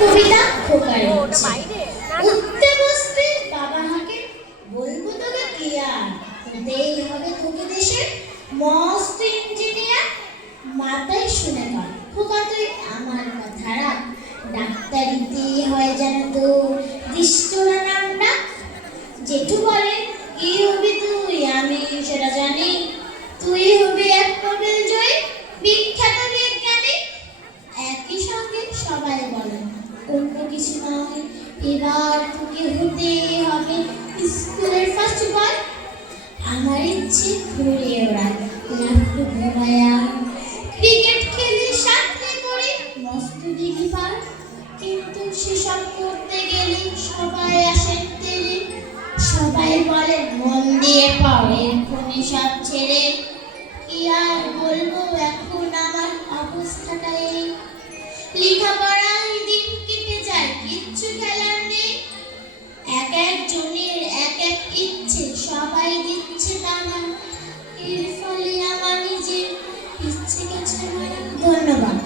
কবিতা খোকার উঠতে বসতে বাবা হাঁকে বলবো তোকে কি আর হতেই হবে তোকে দেশের মস্ত ইঞ্জিনিয়ার মাথায় শুনে কর খোকা তুই আমার কথা রাখ ডাক্তারিতে হয় যেন তো দৃষ্টরা নাম ডাক জেঠু বলে কি হবি তুই আমি সেটা জানি তুই হবি এক নোবেল জয়ী বিখ্যাত বিজ্ঞানী একই সঙ্গে সবাই বলে অন্য কিছু নয় এবার তোকে হতে হবে স্কুলের ফার্স্ট বয় আমার ইচ্ছে ঘুরে ওড়ায় লাফু ঘোরায়া ক্রিকেট খেলে সাথে করে মস্ত দিঘি পার কিন্তু সেসব করতে গেলে সবাই আসে তেরে সবাই বলে মন দিয়ে পড়ে এক্ষুনি সব ছেড়ে কি আর বলবো এখন আমার অবস্থাটা এই লেখাপড়ায় দিন কেটে যায় কিচ্ছু খেলার নেই এক এক জনের এক এক ইচ্ছে সবাই দিচ্ছে টানা এর ফলে আমার নিজের ইচ্ছে গেছে মারা ধন্যবাদ।